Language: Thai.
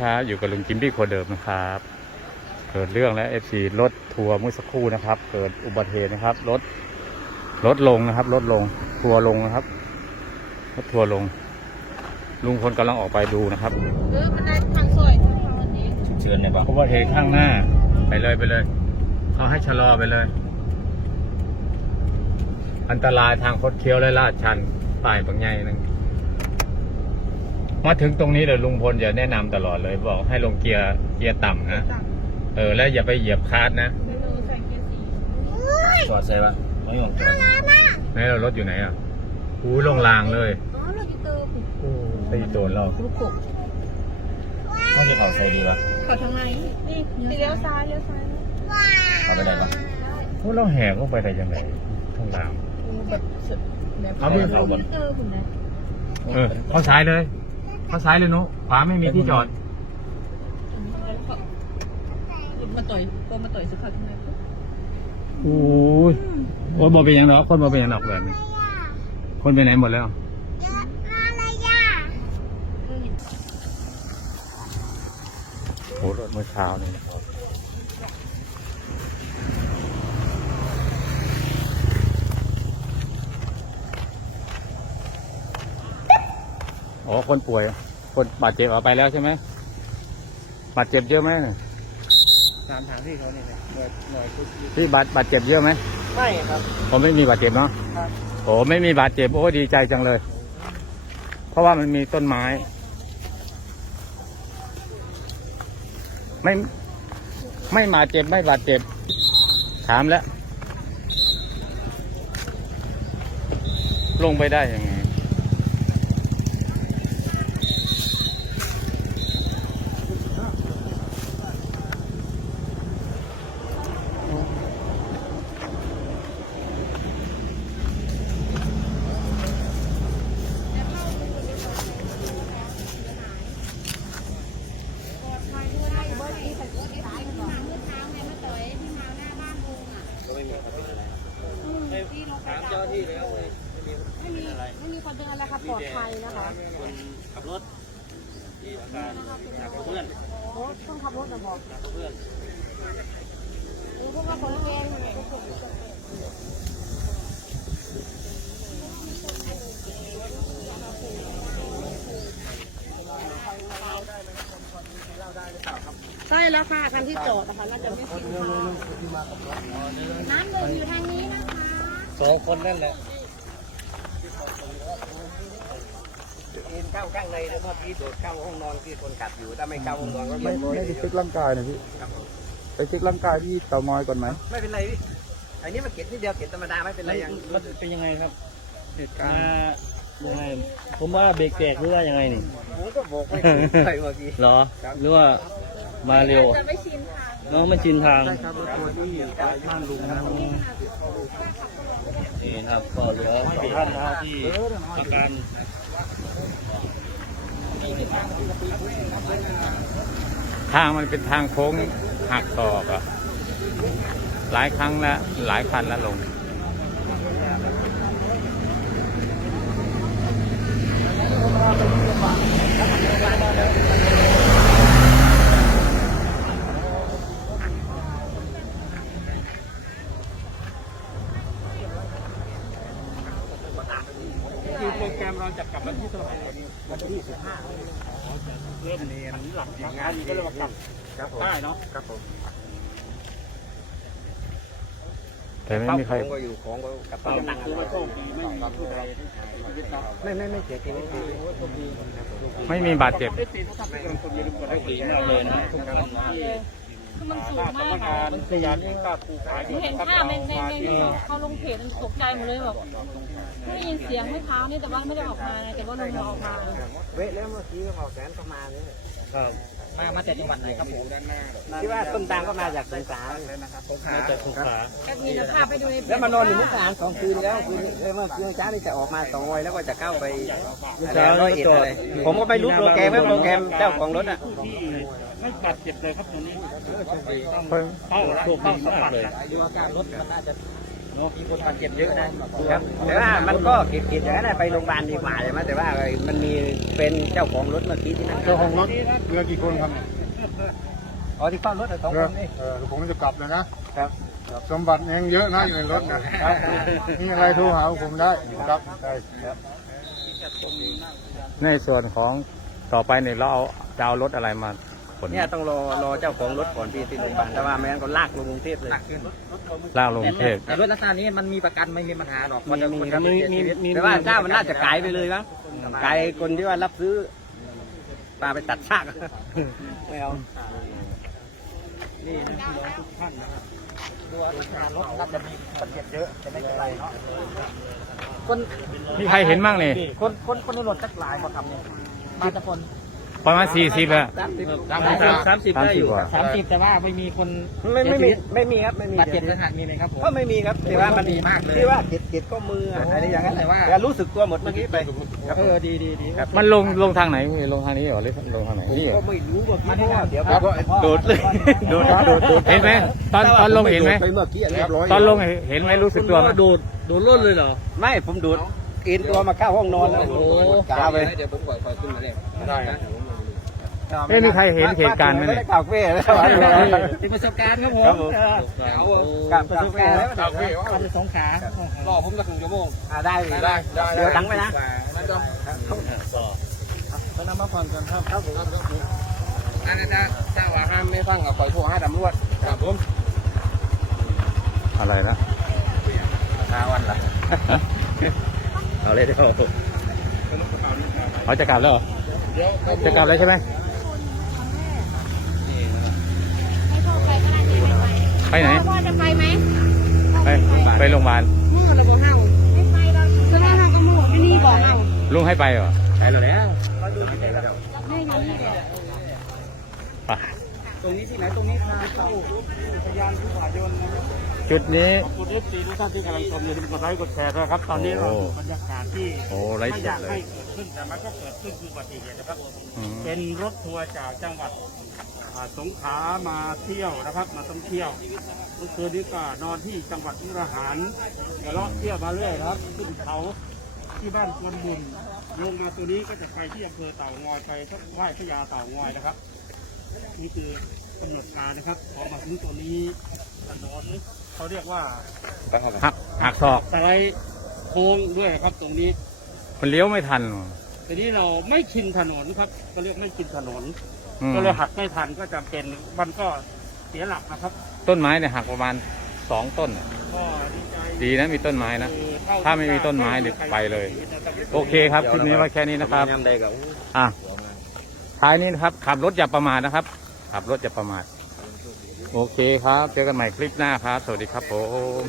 ครับอยู่กับลุงจิมบี้คนเดิมนะครับ เกิดเรื่องแล้วเอฟซีรถทัวร์เมื่อสักครู่นะครับ เกิดอุบัติเหตุนะครับรถรถลงนะครับรถลงทัวร์ลงนะครับรถทัวร์ลง ลุงพลกำลังออกไปดูนะครับเออมันได้ทางสวยทางวันนี้เชิญเลยป่ะอุบัติเหตุข้างหน้า ไปเลยไปเลยเขาให้ชะลอไปเลย อันตรายทางคดเคี้ยวและลาดชันป้ายบางใหญ่นึง มาถึงตรงนี้เลยลุงพลจะแนะนำตลอดเลย บอกให้ลงเกียร์เกียร์ต่ำนะต่างเออแล้วอย่าไปเหยียบคลาสนะเมนูใส่เกียร์สีจอดใส่ป่ะไม่ยอมจอดไหนเรารถอยู่ไหนอะอู้ลงรางเลยอ๋อเราอยู่เติมตีโดนเราลูกกบต้องจะเขาใส่ดีป่ะขอทางไหนนี่เลี้ยวซ้ายเลี้ยวซ้ายเขาไปไหนป่ะพวกเราแหกเข้าไปได้ยังไงข้างล่างแบบแบบเอาพี่เราอยู่เติมผมนะเออเข้าซ้ายเลย เข้าซ้ายเลยนุขวาไม่มีที่จอดมาต่อยก็มาต่อยสุดท้ายทางไหนอู้ยโอ้ยบอกเป็นหยังหรอกคนบอกเป็นหยังหรอกแบบนี้ คนไปไหนหมดแล้วโหรถเมื่อเช้านี่อ๋อ คนป่วย คนบาดเจ็บเอาไปแล้วใช่ไหมบาดเจ็บเยอะไหมตามทางที่เขาเนี่ยหน่อยหน่อยคือพี่บาดบาดเจ็บเยอะไหมไม่ครับผมไม่มีบาดเจ็บเนาะครับโอ้ไม่มีบาดเจ็บโอ้ดีใจจังเลย เพราะว่ามันมีต้นไม้ ไม่ไม่บาดเจ็บไม่บาดเจ็บ ถามแล้ว ลงไปได้ยังไง ก็ไม่มีครับเป็นอะไรถามเจ้าหน้า ที่แล้วเลยไม่มีไม่มีไม่มีคนเป็นอะไรค่ะปลอดภัยนะคะคนขับรถที่อาการหนักกว่าเพื่อนโอ้ต้องขับรถนะบอกหนักกว่าเพื่อนหรือพวกเราคนแกงใช่แล้วค่ะกันที่จอดนะคะน่าจะไม่ชินทางน้ำเดินอยู่ทางนี้นะคะ สองคนนั่นแหละเอ็นเข้าข้างในแล้วก็พี่โดดเข้าห้องนอนที่คนขับอยู่ถ้าไม่เข้าห้องนอนก็ไม่เรียบร้อยไม่ได้ทีเดีเช็ยควร่างกายนะพี่ครับผมไปเช็คร่างกายที่เตางอยก่อนไหมไม่เป็นไรพี่อันนี้มันเก็บนิดเดียวเก็บธรรมดาไม่เป็นไรยังมันเป็นยังไงครับเหตุการมาณ์ยังไงผมว่าเบรกแตกหรือว่ายังไงนี่ผมก็บอกไม่ถูกเลยเมื่อกี้เหรอหรือว่ามาเร็วจะไม่ชินทาง น้องไม่ชินทาง ใช่ครับรถทัวร์ที่บ้านลุงนะครับนี่ครับก็เหลือสองท่านนะที่อาการทางมันเป็นทางโค้งหักศอกอะหลายครั้งแล้ว หลายคันแล้วลงคือ โปรแกรมเราจะกลับวันที่เท่าไหร่วันที่สิบห้าเริ่มเรียนหลังงานก็เริ่มกลับครับผมได้เนาะครับผมแต่ไม่มีใครของก็อยู่ของก็กลับบ้านคือว่าโชคดีไม่มีผู้ใดไม่ไม่ไม่เสียชีวิตดีไม่มีบาดเจ็บดีมากเลย นะทุกท่านนะคือมันสูงมากค่ะมันขยันนี่ก็ถูกขายเห็นภาพในในในเขาลงเพจมันตกใจหมดเลยแบบไม่ได้ยินเสียงไม่เท้านี่แต่ว่าไม่ได้ออกมานะแต่ว่าลงมาออกมา เวะแล้วเมื่อกี้ก็เอาแสนเข้ามาเนี่ยครับ มามาจากจังหวัดไหนครับผมที่ว่าต้นตาลก็มาจากสงขลามาจากสงขลาแอดมินจะพาไปดูในเพจแล้วมานอนอยู่มุกดาหารสองคืนแล้วคืนเมื่อคืนเช้านี่จะออกมาสองวันแล้วก็จะเข้าไปร้อยเอ็ดอะไรผมก็ไม่รู้โปรแกรมไม่โปรแกรมเจ้าของรถอะไม่บาดเจ็บเลยครับตรงนี้เพิ่งเข้าโชคดีมากเลยดูอาการรถมันน่าจะอ มีคนบาดเจ็บเยอะนะครับแต่ว่ามันก็เก็บเก็บอย่างนั้นนะไปโรงพยาบาลดีกว่าใช่ไหมแต่ว่าไอ้มันมีเป็นเจ้าของรถเมื่อกี้ที่นั่นเจ้าของรถเรือกี่คนครับอ๋อที่เฝ้ารถอะสองเรืคอนนี่เออผมจะกลับเลยนะครับสมบัติยังเยอะนะอยู่ในรถนะมีอะไรโทรหาผมได้ครับได้ในส่วนของต่อไปเนี่ยเราเอาจะเอารถอะไรมา ขนเนี่ยต้องรอรอเจ้าของรถก่อนพี่ที่โรงพยาบาลแต่ว่าไม่งั้นก็ลากลงกรุงเทพเลยลากลงกรุงเทพแต่รถลักษณะนี้มันมีประกันไม่มีปัญหาหรอกมีมีครับมีมี แต่ว่าเจ้ามันน่าจะกลายไปเลยมั้งกลายคนที่ว่ารับซื้อปลาไปตัดซากไม่เอานี่นะพี่น้องทุกท่านนะครับดูว่ารถน่าจะมีบาดเจ็บเยอะแต่ไม่เป็นไรเนาะคนมีใครเห็นบ้างนี่ คนคนคนในรถจักรลายมาทำเนี่ยมาแต่คน ประมาณสี่สิบอะสามสิบสามสิบสามสิบได้อยู่กว่าสามสิบแต่ว่าไม่มีคนไม่ไม่มีไม่มีครับไม่มีบาดเจ็บสาหัสมีไหมครับผมก็ไม่มีครับแต่ว่ามันดีมากเลยที่ว่าเก็บเก็บก็มืออะไรอย่างนั้นแต่ว่าแต่รู้สึกตัวหมดเมื่อกี้ไปครับเออดีดีดีครับมันลงลงทางไหนพี่ลงทางนี้เหรอหรือลงทางไหนนี่เหรก็อไม่รู้ว่าพี่เพราะว่าเดี๋ยวครับโดดเลยโดดโดดโดดเห็นไหมตอนตอนลงเห็นไหมไปเมื่อกี้เรียบร้อยตอนลงเห็นไหมรู้สึกตัวไหมโดดโดดล้นเลยเหรอไม่ผมโดดเอ็นตัวมาเข้าห้องนอนแล้วโอ้โหกาไปเดี๋ยวผมปล่อยคอยขึ้นมาเลยได้ เอ้ยมีใครเห็นเหตุการณ์ไหมไม่เนี่ได้ยกล่าวเว้ยแล้วเป็นประสบการณ์ครับผมครับผมเอากับประสบการณ์แล้วทำเป็นสองขารอผมสักหนึ่งชั่วโมงอ่าได้ได้เดี๋ยวตั้งไว้นะไปนำมาผ่อนกันครับครับผมครับผมอันนั้นนะถ้าว่าห้ามไม่ฟังก็ปล่อยพวกให้ตำรวจครับผมอะไรนะห้าวันละเอาเลยเดี๋ยวเขาจะกลับแล้วเหรอจะกลับแล้วใช่ไหม ให้พ่อไปก็ได้ที่ ไหนไปไปไหน พ่อจะไปไหมไปไปโรงพยาบาลมือเราบอกเฮาไม่ไปเราจะได้เฮาก็มือที่นี่บอกเฮาลุงให้ไปเหรอไปแล้วแล้วแม่อยู่นี่แหละไปตรงนี้ที่ไหนตรงนี้ทางเข้าพยานผู้ผ่ายนนะครับจุดนี้ขอบคุณเอฟซีทุกท่านที่กำลังชมอย่าลืมกดไลค์กดแชร์ด้วยครับ ตอนนี้เราอยู่บรรยากาศที่โอ้ไร้ไม่สอยาดกเลให้ยเกิดขึ้นแต่มันก็เกิดขึ้นคืออุบัติเหตุนะครับอืมเป็นรถทัวร์จากจังหวัดอ่า สงขลามาเที่ยวนะครับ มาท่องเที่ยวเมื่อคืนนี้ก็นอนที่จังหวัดมุกดาหารเดี๋ยวเลาะเที่ยวมาเรื่อยนะครับขึ้นเขาที่บ้านควนบุญลงมาตัวนี้ก็จะไปที่อำเภอเต่างอยไปไหว้พระยาเต่างอยนะครับ นี่คือกำหนดการนะครับพอมาถึงตัวนี้ถนนเขาเรียกว่าหักหักศอกสไลด์โค้งด้วยนะครับตรงนี้มันเลี้ยวไม่ทันทีนี้เราไม่ชินถนนครับก็เรียกไม่ชินถนน อืม ก็เลยหักไม่ทันก็จำเป็นมันก็เสียหลักนะครับ ต้นไม้เนี่ยหักประมาณสองต้นน่ะก็ดีใจดีนะมีต้นไม้นะ คือเท่ถ้าไม่มีต้นไม้เนี่ยไปเลย โอเคครับคลิปนี้ไว้แค่นี้นะครับยำใดกับ อะท้ายนี้นะครับ ขับรถอย่าประมาทนะครับ ขับรถอย่าประมาท โอเคครับ เจอกันใหม่คลิปหน้าครับ สวัสดีครับผม